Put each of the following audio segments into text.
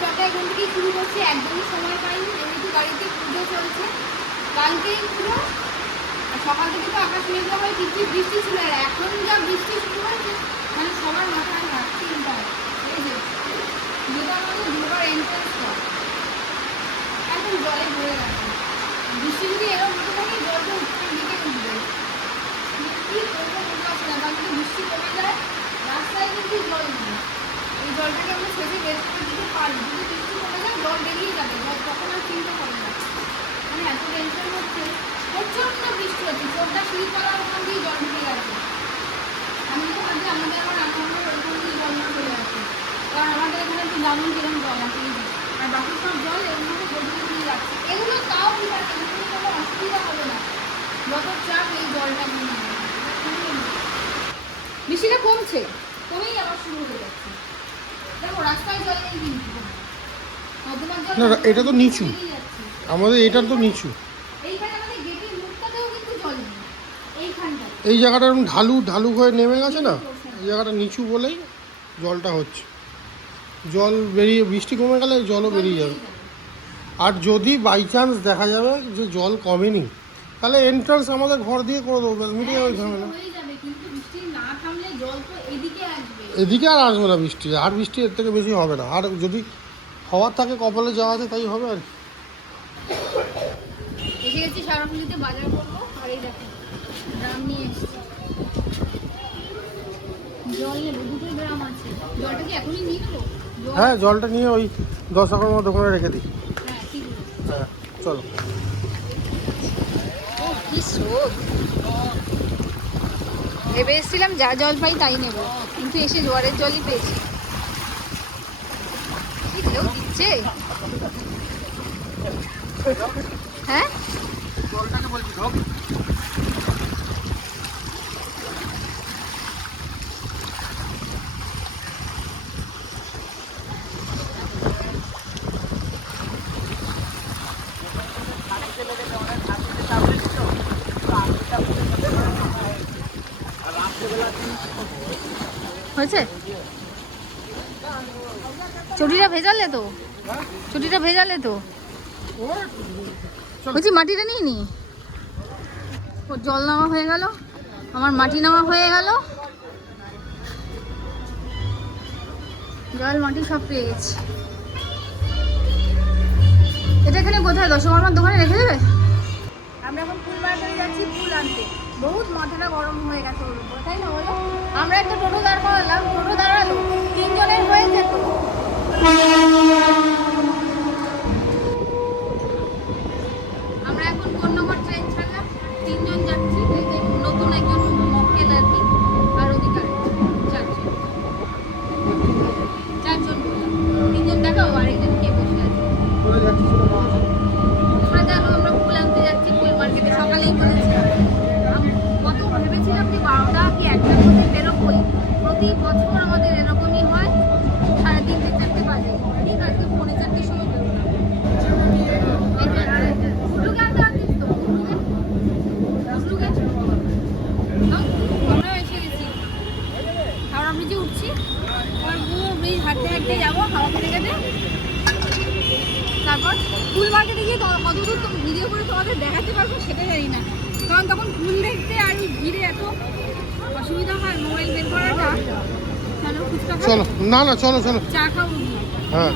ছটা এখান থেকেই শুরু করছি, একদমই সময় পাইনি যেহেতু গাড়িতে পুজো চলছে। কালকেই পুরো, সকাল থেকে তো আকাশ মেঘলা হয় বৃষ্টি বৃষ্টি ছিল আর এখন যা বৃষ্টি শুরু হয়েছে মানে সবার মাথায় হাত চিন্তা এই যে, যেটা আমাদের দুবার এন্ট্রান্স একদম জলে ভরে গেছে। বৃষ্টি যদি এরকম হতে থাকে জলটা উঠতে দিকে উঠবে। কি করব বুঝতে পারছি না, কারণ বৃষ্টি কমে যায়, রাস্তায় কিন্তু জল নেই এই জলটাকে আমরা সেচে বের করে যদি বৃষ্টি কমে যায় বেরিয়ে যাবে। তখন আর চিন্তা করে না। মানে এত টেনশন হচ্ছে প্রচণ্ড বৃষ্টি হচ্ছে। চোখটা শিলতলা ওখান দিয়ে জল ঢুকে আমি তো আমাদের আমার রান্নাঘর ওখান জল না চলে কারণ আমাদের এখানে একটু দারুণ কিরম জল আছে আর বাকি সব জল এর মধ্যে দিয়ে যাচ্ছে। এগুলো তাও ঠিক আছে এগুলো কোনো অসুবিধা হবে না। যত চাপ এই জলটা নিয়ে। বৃষ্টিটা কমছে। কমেই আবার শুরু হয়ে যাচ্ছে। না, এটা তো নিচু। আমাদের এটার তো নিচু। এই জায়গাটা এরকম ঢালু ঢালু হয়ে নেমে গেছে না? এই জায়গাটা নিচু বলেই জলটা হচ্ছে। জল বেরিয়ে বৃষ্টি কমে গেলে জলও বেরিয়ে যাবে। আর যদি বাই চান্স দেখা যাবে যে জল কমেনি তাহলে এন্ট্রান্স আমাদের ঘর দিয়ে করে দেবো ব্যাস যাবে ঝামেলা। হয়ে যাবে কিন্তু বৃষ্টি না থামলে জল তো এদিকে আসবে। এদিকে আর আসবে না বৃষ্টি। আর বৃষ্টি এর থেকে বেশি হবে না। আর যদি হওয়ার থাকে কপালে যাওয়া আছে তাই হবে আর কি। এসে গেছি সারাফুলিতে বাজার করব আর এই দেখো ড্রাম নিয়ে এসেছি। জল নেব দুটো ড্রাম আছে। জলটা কি এখনই নিয়ে নেব? হ্যাঁ জলটা নিয়ে ওই দশ টাকার মতো দোকানে রেখে দিই। হ্যাঁ হ্যাঁ চলো। ভেবে এসেছিলাম যা জল পাই তাই নেব। কিন্তু এসে জোয়ারের জলই পেয়েছি। কি দিচ্ছে? হ্যাঁ? জলটাকে বলছি হয়েছে? চটিটা ভেজালে তো। চটিটা ভেজালে তো। বলছি, মাটিটা নিয়ে নি? জল নেওয়া হয়ে গেল। আমার মাটি নেওয়া হয়ে গেল। জল, মাটি সব পেয়ে গেছি। এটা এখানে কোথায়? দশকর্মার দোকানে রেখে দেবে? আমরা এখন ফুল মার্কেটে যাচ্ছি, ফুল আনতে। বহুত মাথাটা গরম হয়ে গেছে ওর উপর, তাই না বলো? আমরা একটা টোটো দাঁড় করালাম, টোটো দাঁড়াল, তিনজনের হয়ে যেত আমরা এখন কোন নম্বর ট্রেন ছাড়লাম তিনজন যাচ্ছি এই যে নতুন একজন মক্কেল আর কি আর ওদিকে চারজন চারজন বললাম তিনজন দেখাও আর একজন কে বসে আছে করে যাচ্ছি চলো মা আছে। তোমরা জানো আমরা ফুল আনতে যাচ্ছি ফুল মার্কেটে সকালেই বলেছি আম- কত ভেবেছিলাম যে বারোটা কি একটার মধ্যে বেরোবই প্রতি বছর আমাদের এরকমই হয় সাড়ে তিনটে চারটে বাজে ঠিক আজকে পৌনে চারটের সময় বেরোলাম আমরাও এসে গেছি। হাওড়া ব্রিজে উঠছি আবার পুরো হাঁটতে হাঁটতে যাব, হাওয়া খেতে তারপর ফুল মার্কেটে গিয়ে কতদূর ভিডিও করে তোমাদের দেখাতে পারব, সেটা জানি না। কারণ তখন ফুল দেখতে আর ভিড়ে এত অসুবিধা হয় মোবাইল বের করাটা চলো না না চলো চলো। চা খাব। হ্যাঁ।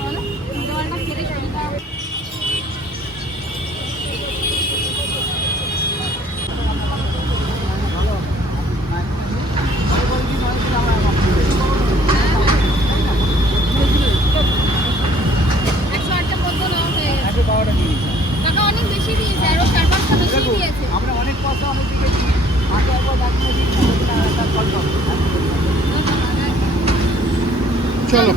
আমরা অনেক পয়সা অনেক দিকে দিই আগে একবার ডাকিয়ে Çalı.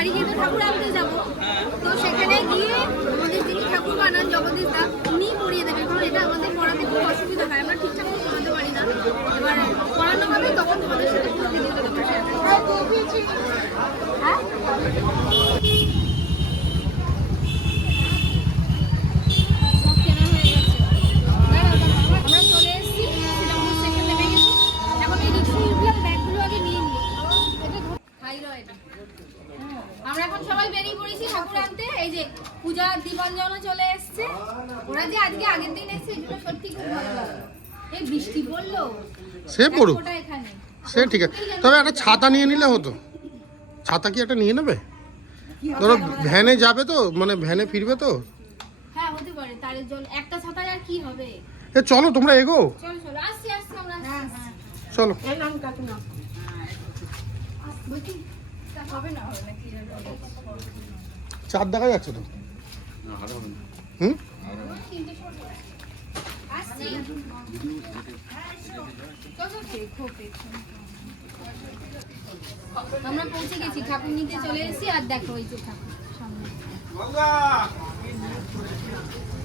বাড়ি গিয়ে তো ঠাকুর আনতে যাব, তো সেখানে গিয়ে আমাদের যিনি ঠাকুর বানান, জগদীশ দা উনি পড়িয়ে দেবেন, কারণ এটা আমাদের পড়াতে খুব অসুবিধা হয়। আমরা ঠিকঠাক পড়াতে পারি না। এবার পড়ানো হবে, তখন তোমাদের সাথে হ্যাঁ? এসছে। ওরা যে আজকে আগের দিন এসছে এগুলো সত্যি খুব ভালো এই বৃষ্টি পড়ল? সে পড়ুক। সে ঠিক আছে। তবে একটা ছাতা নিয়ে নিলে হতো। ছাতা কি একটা নিয়ে নেবে? ধরো ভ্যানে যাবে তো মানে ভ্যানে ফিরবে তো। হ্যাঁ হতে পারে তারের জল। একটা ছাতায় আর কি হবে? এ চলো তোমরা এগো। চলো চলো আসছি আসছি আমরা চলো। বলছি তা না? হবে না কি চাঁদ দেখা যাচ্ছে তো। হুম। আমরা পৌঁছে গেছি ঠাকুর নিতে চলে এসেছি আর দেখো ওই যে ঠাকুর সামনে।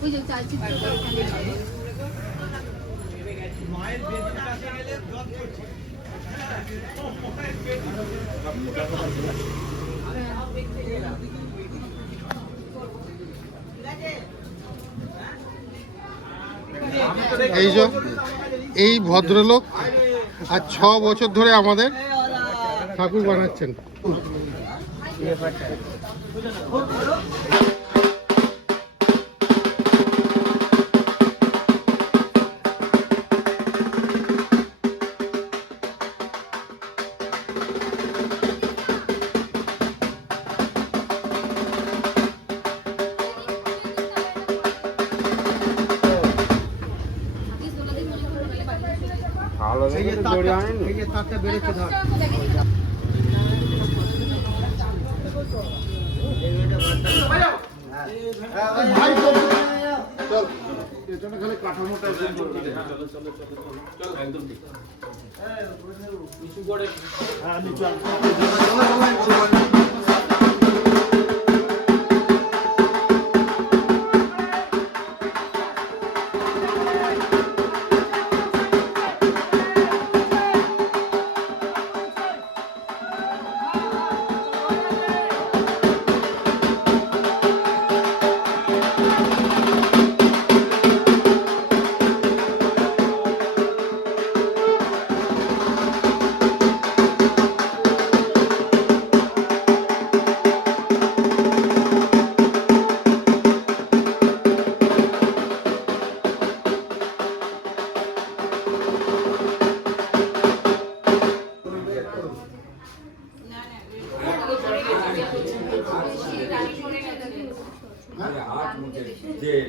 ওই যে চালচিত্র এই যে এই ভদ্রলোক আর ছ বছর ধরে আমাদের ঠাকুর বানাচ্ছেন। এই যে তারটা বেরোচ্ছে ধর। হ্যাঁ, নিচু জয় জয়